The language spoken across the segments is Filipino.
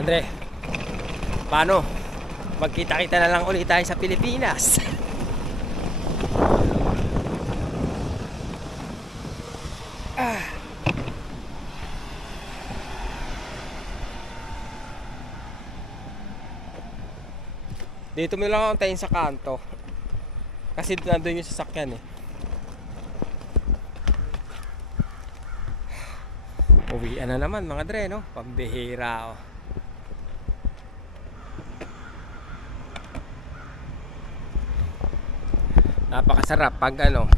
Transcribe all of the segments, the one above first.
Andre, paano? Magkita-kita na lang ulit tayo sa Pilipinas. ah. Dito mo lang tayo sa kanto. Kasi nandun yung sasakyan eh. Uwian na naman mga dre, no? Pambihira, oh. Napakasarap pag ano,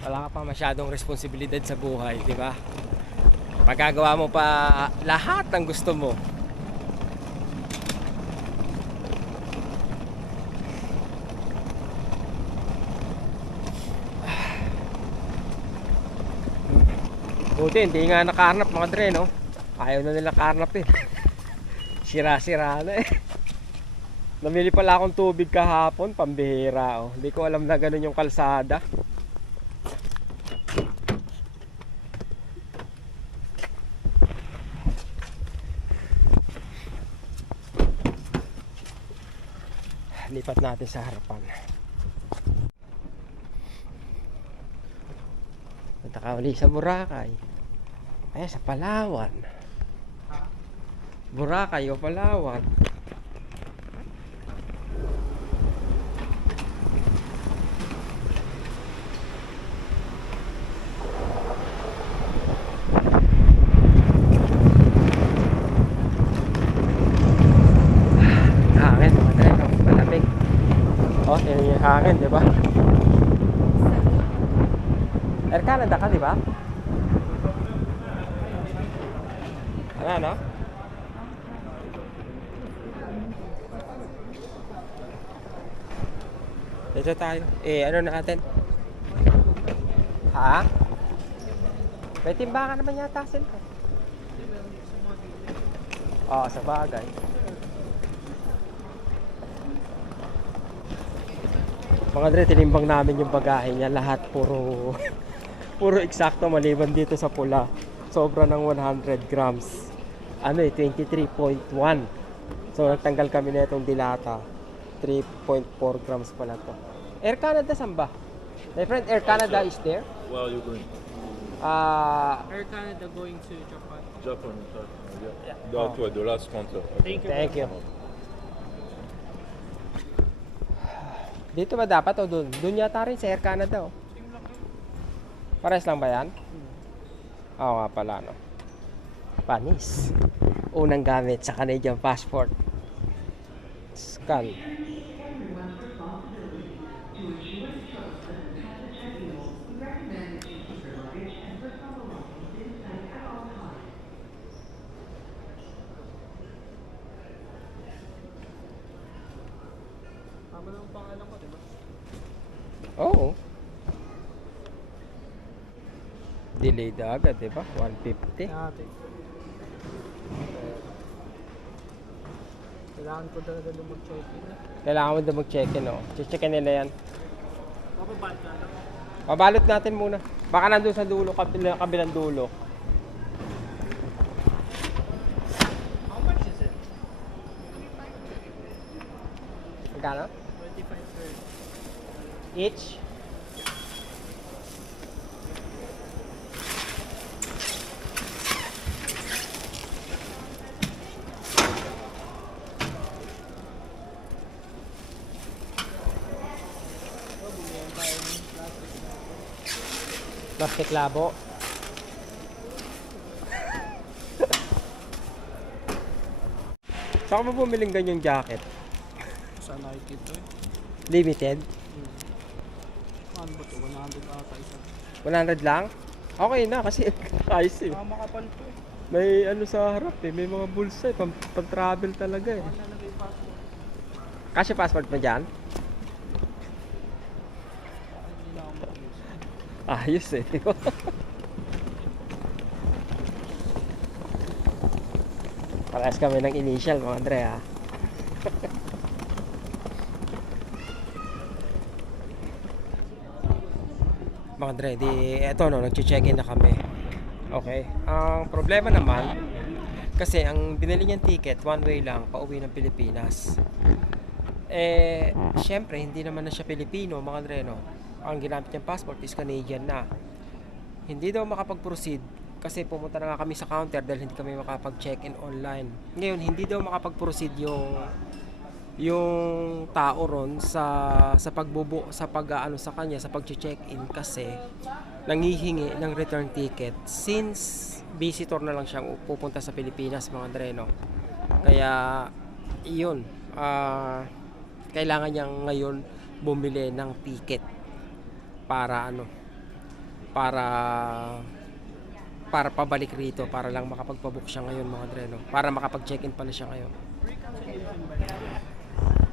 wala ka pa masyadong responsibilidad sa buhay, di ba? Magagawa mo pa lahat ng gusto mo. Buti, hindi nga nakarnap mga dre, no? Ayaw na nila karnap eh. Sira-sira na eh. Namili pala akong tubig kahapon, pambihira oh. Hindi ko alam na ganun yung kalsada. Lipat natin sa harapan. Punta ka uli sa Boracay. Ay, sa Palawan. Boracay o Palawan. hangin mga treno, malamig. Oh, yun yung hangin, di ba? Air Canada ka, di ba? Ano, ano? Dito tayo. Eh, ano natin? Ha? May timbangan naman yata sila. Oo, sa bagay. Mga dre, tinimbang namin yung bagahe niya. Lahat puro puro eksakto maliban dito sa pula. Sobra ng 100 grams. Ano eh, 23.1. So nagtanggal kami na itong dilata. 3.4 grams pala to. Air Canada saan ba? My friend, Air Canada is there? Where are you going? Ah, Air Canada going to Japan. Japan. uh, Yeah. Yeah. That Oh. way, the last counter. Okay. Thank you. thank you. Dito ba dapat o dun? Dun yata rin sa Air Canada oh. Pares lang ba yan? Oo nga pala no. Panis. Unang gamit sa Canadian passport. Scan. Tama na ang pangalan ko, di ba? Oo. Delayed agad, di ba? 150. Ate. Kailangan ko talaga na mag-check-in. Kailangan mo na mag-check-in, oh. Check-in nila yan. Mapabad ka na. Pabalot natin muna. Baka nandun sa dulo, kabilang, kabilang dulo. How much is it? Magkano? 25 per. Each? Plastic labo. Saan ka ba bumiling ganyang jacket? Sa Nike to eh. Limited? Ano ba to? 100 ata isa. 100 lang? Okay na kasi ayos eh. Ah, makapal to eh. May ano sa harap eh, may mga bulsa eh, pang, pang travel talaga eh. Passport. Kasi passport mo dyan? Hindi na ako mag-use. Ayos eh. Parehas kami ng initial mga Andre ha. mga Andre, di eto no, nag-check-in na kami. Okay. Ang problema naman, Kasi ang binili niyang ticket, one way lang, pauwi ng Pilipinas. Eh, syempre, hindi naman na siya Pilipino, mga dreno. Ang ginamit niyang passport is Canadian na. Hindi daw makapag-proceed kasi pumunta na nga kami sa counter dahil hindi kami makapag-check-in online. Ngayon, hindi daw makapag-proceed yung yung tao ron sa sa pagbubu sa pag ano sa kanya sa pag-check-in kasi nangihingi ng return ticket since visitor na lang siyang pupunta sa Pilipinas mga dreno. Kaya iyon ah kailangan niyang ngayon bumili ng ticket para ano para para pabalik rito para lang makapagpabook siya ngayon mga dreno para makapag-check-in pala siya ngayon.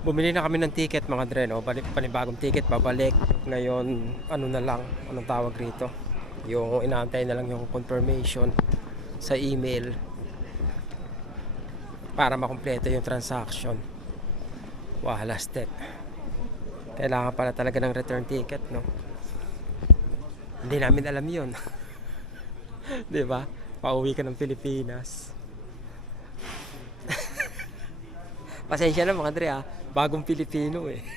Bumili na kami ng ticket mga dreno balik panibagong ticket babalik. Ngayon ano na lang anong tawag rito? Yung inaantay na lang yung confirmation sa email para makumpleto yung transaction. Wala step. Kailangan pala talaga ng return ticket no hindi namin alam yun. 'di ba? Pauwi ka ng Pilipinas. Pasensya na mga Dre ah bagong Pilipino eh.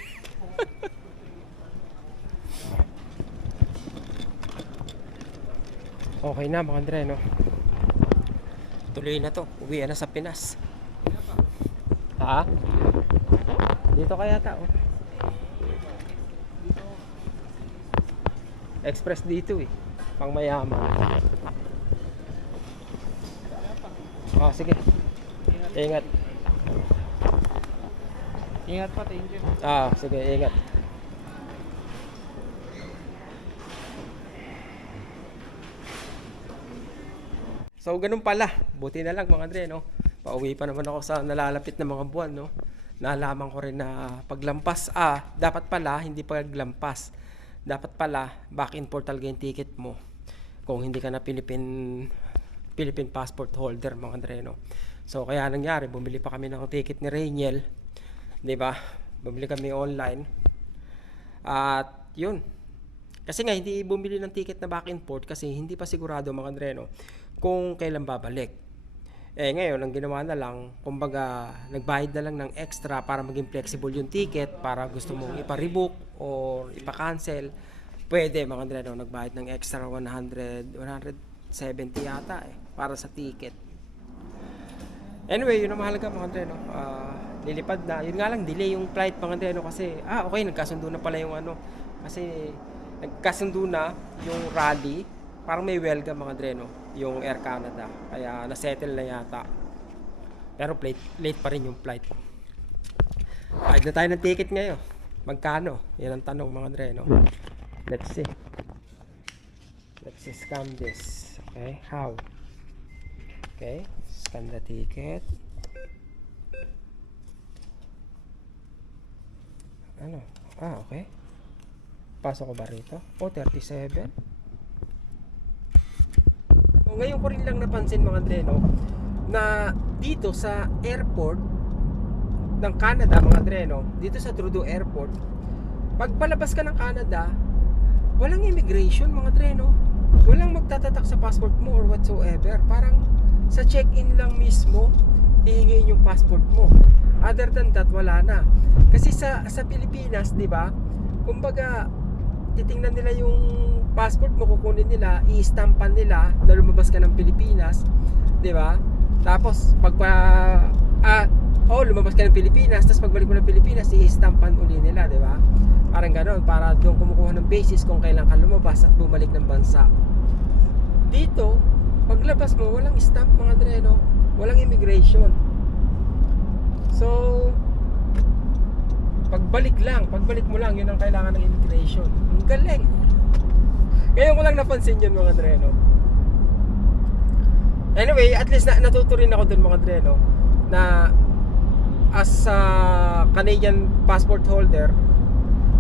Okay na mga Dre no? Tuloy na to. Uwi na sa Pinas. Ha? Dito kaya ta oh express dito eh pang mayaman oh sige ingat Ingat pa, thank you. ah sige ingat So, ganun pala. Buti na lang mga Andre, no? Pauwi pa naman ako sa nalalapit na mga buwan, no? Nalaman ko rin na paglampas, ah, dapat pala, hindi paglampas. Dapat pala, back in port talaga yung ticket mo. Kung hindi ka na Philippine, Philippine passport holder, mga Andre? So, kaya nangyari, bumili pa kami ng ticket ni Rainiel. Di ba? Bumili kami online. At, yun, kasi nga hindi bumili ng ticket na back in port kasi hindi pa sigurado mga Andreno kung kailan babalik. Eh ngayon, ang ginawa na lang, kumbaga nagbayad na lang ng extra para maging flexible yung ticket para gusto mong ipa-rebook or ipa-cancel. Pwede mga Andreno, nagbayad ng extra 100, 170 yata eh, para sa ticket. Anyway, yun ang mahalaga mga Andreno. Ah, lilipad na. Yun nga lang, delay yung flight mga Andreno kasi, ah okay, nagkasundo na pala yung ano. Kasi nagkasundo na yung rally. Parang may welcome mga Dreno, yung Air Canada. Kaya nasettle na yata. Pero late, late pa rin yung flight. Bayad na tayo ng ticket ngayon. Magkano? Yan ang tanong mga Dreno. Let's see. Let's scan this. Okay, how? Okay, scan the ticket. Ano? Ah, okay. Pasok ko ba rito? Oh, 37. Ngayon ko rin lang napansin mga dreno na dito sa airport ng Canada mga dreno, dito sa Trudeau Airport, pag palabas ka ng Canada, walang immigration mga dreno. Walang magtatatak sa passport mo or whatsoever. Parang sa check-in lang mismo, hihingiin yung passport mo. Other than that, wala na. Kasi sa sa Pilipinas, 'di ba? Kumbaga, titingnan nila yung passport mo, kukunin nila, i-stampan nila na lumabas ka ng Pilipinas, 'di ba? Tapos pag pa ah, oh, lumabas ka ng Pilipinas, tapos pagbalik mo ng Pilipinas, i-stampan uli nila, 'di ba? Parang ganoon, para doon kumukuha ng basis kung kailan ka lumabas at bumalik ng bansa. Dito, paglabas mo, walang stamp mga dreno, walang immigration. So, pagbalik lang, pagbalik mo lang, yun ang kailangan ng immigration. Ang galing. Ngayon ko lang napansin yun mga dreno. Anyway, at least na, natuto rin ako dun mga dreno na as a Canadian passport holder,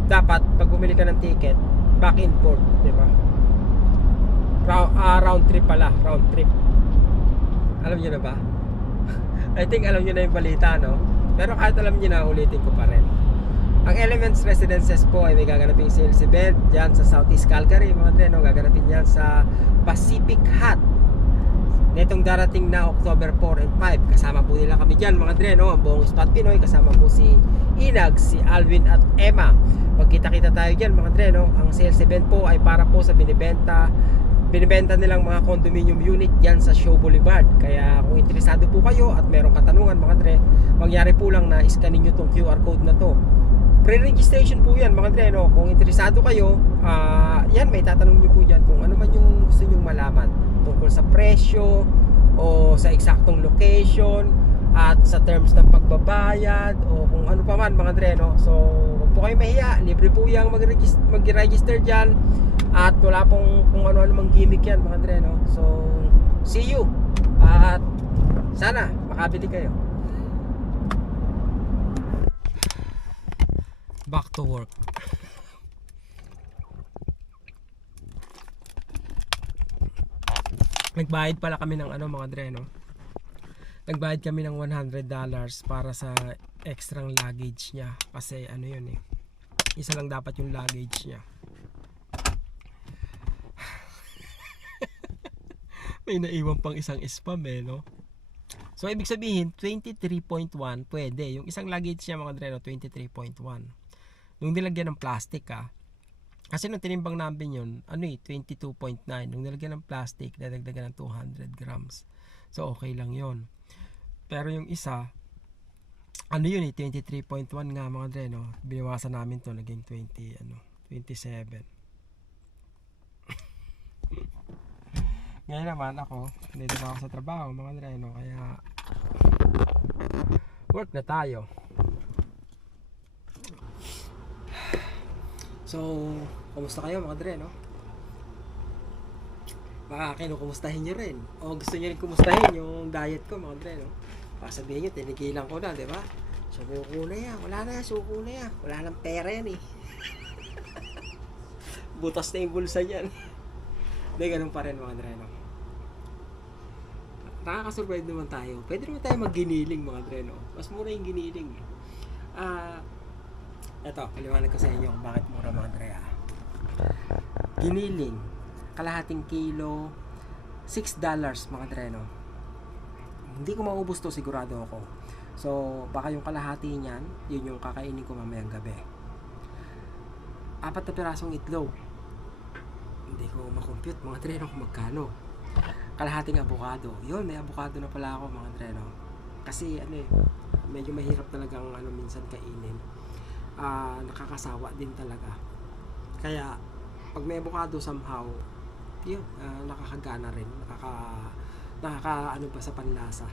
dapat pag bumili ka ng ticket, back in port, di ba? Round, ah, round trip pala, round trip. Alam niyo na ba? I think alam niyo na yung balita, no? Pero kahit alam niyo na, ulitin ko pa rin. Ang Elements Residences po ay may gaganaping sales event dyan sa Southeast Calgary, mga dreno. Gaganapin yan sa Pacific Hut. netong darating na October 4 and 5. Kasama po nila kami dyan mga dre, no? Ang buong Spot Pinoy. Kasama po si Inag, si Alvin at Emma. Magkita-kita tayo dyan mga dre, no? Ang sales event po ay para po sa binibenta binibenta nilang mga condominium unit dyan sa Show Boulevard. Kaya kung interesado po kayo at merong katanungan mga dre, mangyari po lang na iskanin nyo tong QR code na to. Pre-registration po yan mga dre, no? Kung interesado kayo, ah, yan, may tatanong nyo po dyan kung ano man yung gusto nyong malaman tungkol sa presyo o sa eksaktong location at sa terms ng pagbabayad o kung ano pa man mga dre, no? So, huwag po kayo mahiya. Libre po yung mag-register, mag-register dyan at wala pong kung ano-ano mang gimmick yan mga dre, no? So, see you at sana makabili kayo. Back to work. Nagbayad pala kami ng ano mga dre, no? Nagbayad kami ng 100 dollars para sa extra luggage niya kasi ano yun eh. Isa lang dapat yung luggage niya. May naiwan pang isang spam eh, no? So, ibig sabihin, 23.1 pwede. Yung isang luggage niya mga dreno, 23.1. Nung nilagyan ng plastic ah. Kasi nung tinimbang namin yun, ano eh, 22.9. Nung nilagyan ng plastic, nadagdagan ng 200 grams. So, okay lang yon Pero yung isa, ano yun eh, 23.1 nga mga dreno. Binawasan namin to, naging 20, ano, 27. Ngayon naman ako, dito na ako sa trabaho mga dreno, kaya work na tayo. So, kumusta kayo mga dre, no? Baka kinukumustahin nyo rin. O gusto nyo rin kumustahin yung diet ko mga dre, no? Baka sabihin nyo, tinigilan ko na, di ba? Suko na yan. Wala na suko na yan. Wala nang pera yan eh. Butas na yung bulsa niyan. Hindi, ganun pa rin mga dre, no? Nakakasurvive naman tayo. Pwede naman tayo magginiling mga dre, no? Mas mura yung giniling. Ah, eto, paliwanag ko sa inyo bakit mura mga dre, ah. Giniling, kalahating kilo, 6 dollars mga dre, no? Hindi ko maubos to, sigurado ako. So, baka yung kalahati niyan, yun yung kakainin ko mamayang gabi. Apat na pirasong itlog. Hindi ko makompute mga dre, no, kung magkano kalahating abukado. Yun, may abukado na pala ako mga treno. Kasi ano eh, medyo mahirap talagang ano minsan kainin. Ah, nakakasawa din talaga. Kaya pag may abukado somehow, yun, ah, nakakagana rin. Nakaka nakaka ano ba sa panlasa.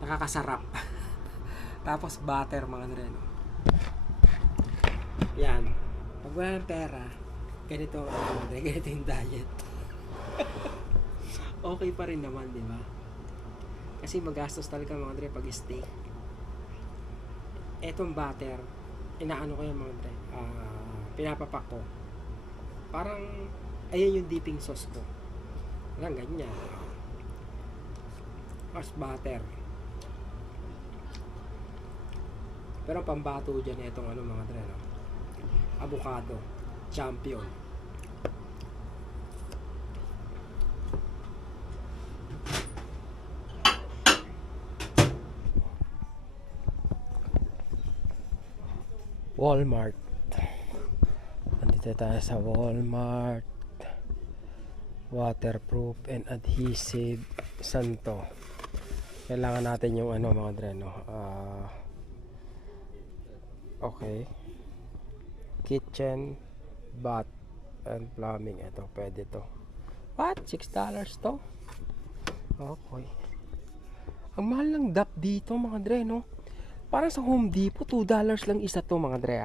Nakakasarap. Tapos butter mga treno. Yan. Pag wala ng pera, ganito ang ano, ganito yung diet okay pa rin naman, di ba? Kasi magastos talaga mga dre pag steak. Etong butter, inaano ko yung mga dre, ah, pinapapak ko. Parang, ayun yung dipping sauce ko. Parang ganyan. Mas butter. Pero pambato dyan, etong ano mga dre, no? Avocado. Champion. Walmart. Nandito tayo sa Walmart. Waterproof and adhesive. Santo. Kailangan natin yung ano mga dreno. Ah okay. Kitchen, bath, and plumbing. Ito, pwede to. What? $6 to? Okay. Ang mahal ng DAP dito mga dreno. Parang sa Home Depot, 2 dollars lang isa to mga dre.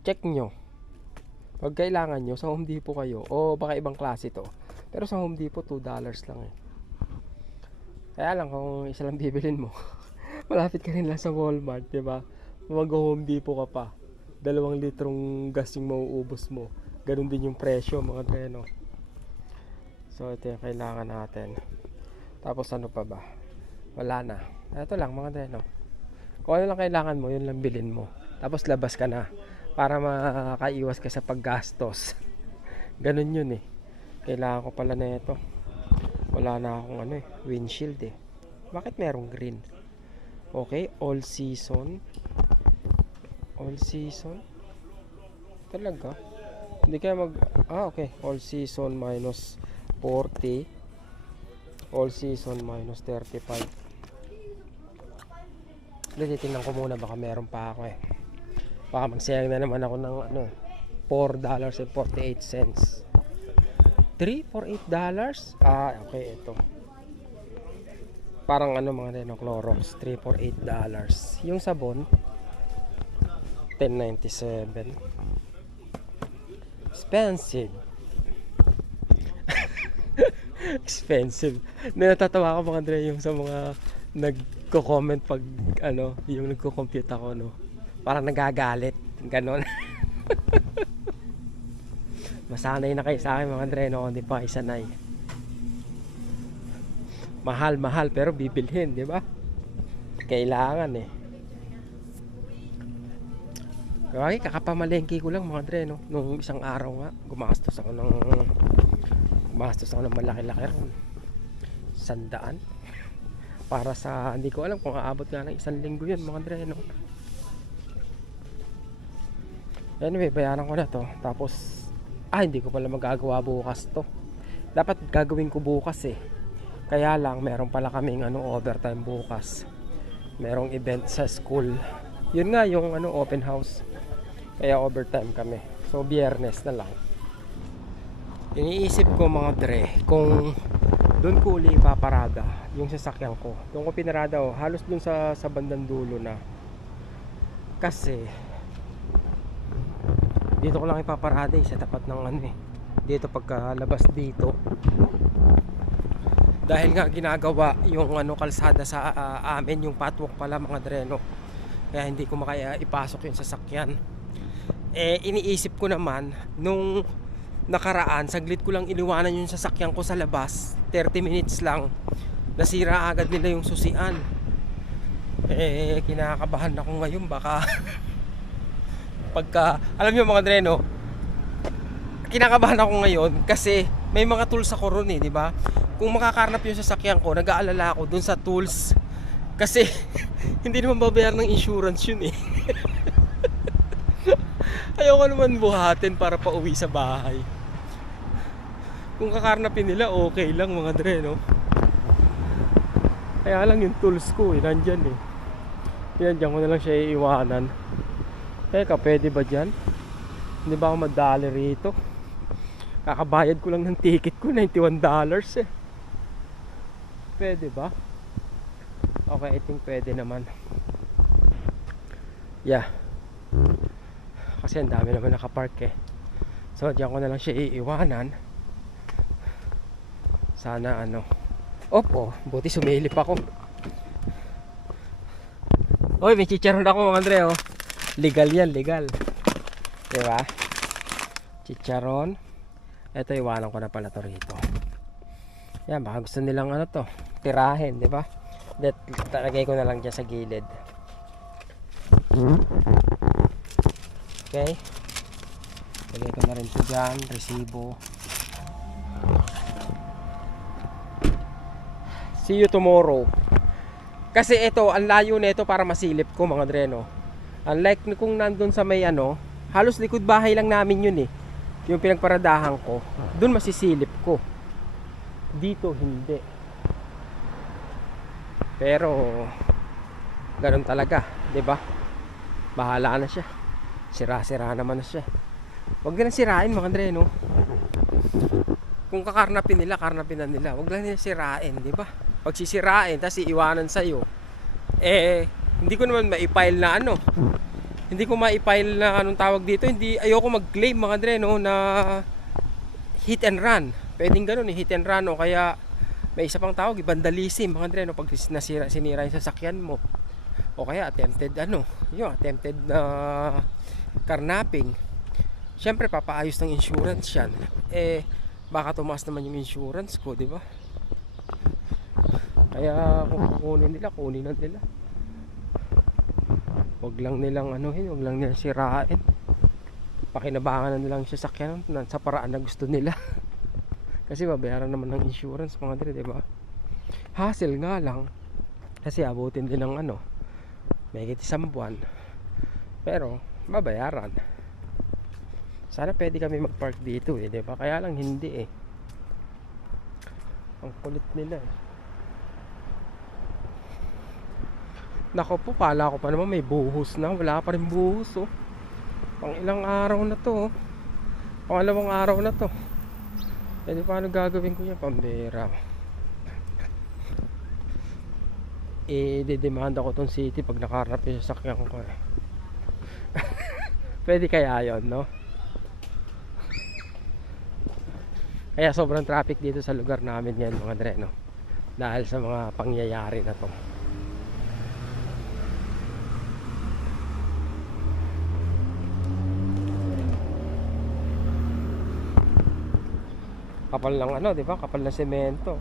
Check nyo. Pag kailangan nyo, sa Home Depot kayo. O baka ibang klase to. Pero sa Home Depot, 2 dollars lang eh. Kaya lang kung isa lang bibilin mo. Malapit ka rin lang sa Walmart, di ba? Mag Home Depot ka pa. Dalawang litrong gas yung mauubos mo. Ganun din yung presyo mga dre no. So ito yung kailangan natin. Tapos ano pa ba? Wala na. Ito lang mga dre no. Kung ano lang kailangan mo, yun lang bilhin mo. Tapos labas ka na para makaiwas ka sa paggastos. Ganun yun eh. Kailangan ko pala na ito. Wala na akong ano eh, windshield eh. Bakit merong green? Okay, all season. All season? Talaga? Hindi kaya mag... Ah, okay. All season minus 40. All season minus 35. Hindi, titingnan ko muna. Baka meron pa ako eh. Baka magsayang na naman ako ng ano, $4.48. 3 for 8 dollars? Ah, okay, ito. Parang ano mga rin, no, Clorox, 3 for 8 dollars. Yung sabon, 10.97. Expensive. Expensive. Natatawa ko mga Dre yung sa mga nagko-comment pag ano, yung nagko-compute ako no. Parang nagagalit, ganon. Masanay na kayo sa akin mga Dre no, hindi pa kayo sanay. Mahal, mahal pero bibilhin, di ba? Kailangan eh. Kaya kakapamalengke ko lang mga Dre no, nung isang araw nga, gumastos ako ng gumastos ako ng malaki-laki ron. Sandaan. Para sa, hindi ko alam kung aabot nga ng isang linggo yun mga Dre no. Anyway, bayaran ko na to. Tapos, ah, hindi ko pala magagawa bukas to. Dapat gagawin ko bukas eh. Kaya lang, meron pala kaming ano, overtime bukas. Merong event sa school. Yun nga, yung ano, open house. Kaya overtime kami. So, biyernes na lang. Iniisip ko mga dre, kung doon ko uli ipaparada yung sasakyan ko. Doon ko pinarada, oh, halos doon sa, sa bandang dulo na. Kasi, dito ko lang ipaparada eh, sa tapat ng ano eh. Dito pagkalabas dito. Dahil nga ginagawa yung ano kalsada sa ah, amin, yung patwalk pala mga dreno. Kaya hindi ko makaya ipasok yung sasakyan. Eh iniisip ko naman nung nakaraan, saglit ko lang iniwanan yung sasakyan ko sa labas. 30 minutes lang. Nasira agad nila yung susian. Eh kinakabahan ako ngayon baka pagka alam niyo mga dreno kinakabahan ako ngayon kasi may mga tools ako ron eh, di ba? Kung makakarnap yung sasakyan ko, nag-aalala ako dun sa tools kasi hindi naman babayar ng insurance yun eh. Ayoko naman buhatin para pauwi sa bahay. Kung kakarnapin nila, okay lang mga dre, no? Kaya lang yung tools ko eh, nandyan eh. Yan, dyan ko na lang siya iiwanan. Teka, pwede ba dyan? Hindi ba ako madali rito? Kakabayad ko lang ng ticket ko, $91 eh. Pwede ba? Okay, I think pwede naman. Yeah. Kasi ang dami naman nakapark eh. So, diyan ko na lang siya iiwanan. Sana ano. Opo, buti sumilip ako. Oy, may chicharon ako Andre oh. Legal yan, legal. Diba? Chicharon. Ito, iwanan ko na pala to rito. Yan, baka gusto nilang ano to, tirahin, di ba? That, talagay ko na lang dyan sa gilid. Okay. Lagay ko na rin ito dyan, resibo. See you tomorrow. Kasi ito, ang layo na ito para masilip ko mga dreno. Unlike kung nandun sa may ano, halos likod bahay lang namin yun eh. Yung pinagparadahan ko, dun masisilip ko. Dito hindi. Pero ganun talaga, 'di ba? Bahala na siya. Sira-sira naman na siya. Huwag na sirain mga Andre, no? Kung kakarnapin nila, karnapin na nila. Huwag lang nila sirain, di ba? Pag sisirain, tapos iiwanan sa'yo, eh, hindi ko naman maipile na ano. Hindi ko maipile na anong tawag dito. Hindi, ayoko mag-claim mga Andre, no, na hit and run. Pwedeng ganun, eh, hit and run, o kaya may isa pang tawag, vandalism mga Andre, no, pag nasira, sinira yung sasakyan mo. O kaya attempted ano, yun, attempted na karnaping. Siyempre papaayos ng insurance 'yan. Eh baka tumaas naman yung insurance ko, di ba? Kaya kung kukunin nila, kunin na nila. Wag lang nilang anuhin, wag lang nilang sirain. Pakinabangan na nilang sasakyan sa paraan na gusto nila. Kasi babayaran naman ng insurance mga dre, di ba? Hassle nga lang. Kasi abutin din ng ano, may isang buwan. Pero, babayaran. Sana pwede kami mag-park dito eh, di ba? Kaya lang hindi eh. Ang kulit nila eh. Nako po, kala ko pa naman may buhos na. Wala pa rin buhos oh. Pang ilang araw na to oh. Pangalawang araw na to. Eh di paano gagawin ko yan? Pambera. Eh, didemanda ko tong city pag nakaharap yung sasakyan ko eh. Pwede kaya yon no? Kaya sobrang traffic dito sa lugar namin ngayon mga dre, no? Dahil sa mga pangyayari na to. Kapal ng ano, di ba? Kapal na semento.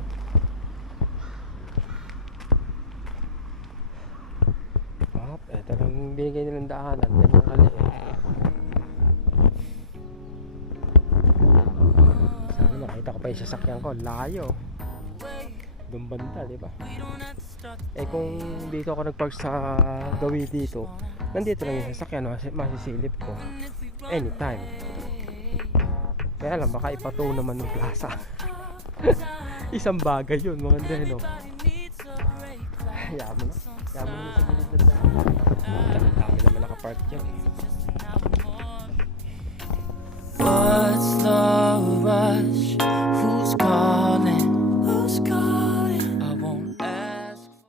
Hop, eto lang binigay nilang daanan. Ganyan kaliit. Sana makita ko pa yung sasakyan ko. Layo. Doon banda, di ba? Eh kung dito ako nagpark sa gawi dito, nandito lang yung sasakyan, mas- masisilip ko. Anytime. Kaya alam, baka ipato naman ng plaza. Isang bagay yun, mga Andre, no? Kaya mo na. Kaya mo na sa gilid na. Dami naman nakapark dyan. What's the rush?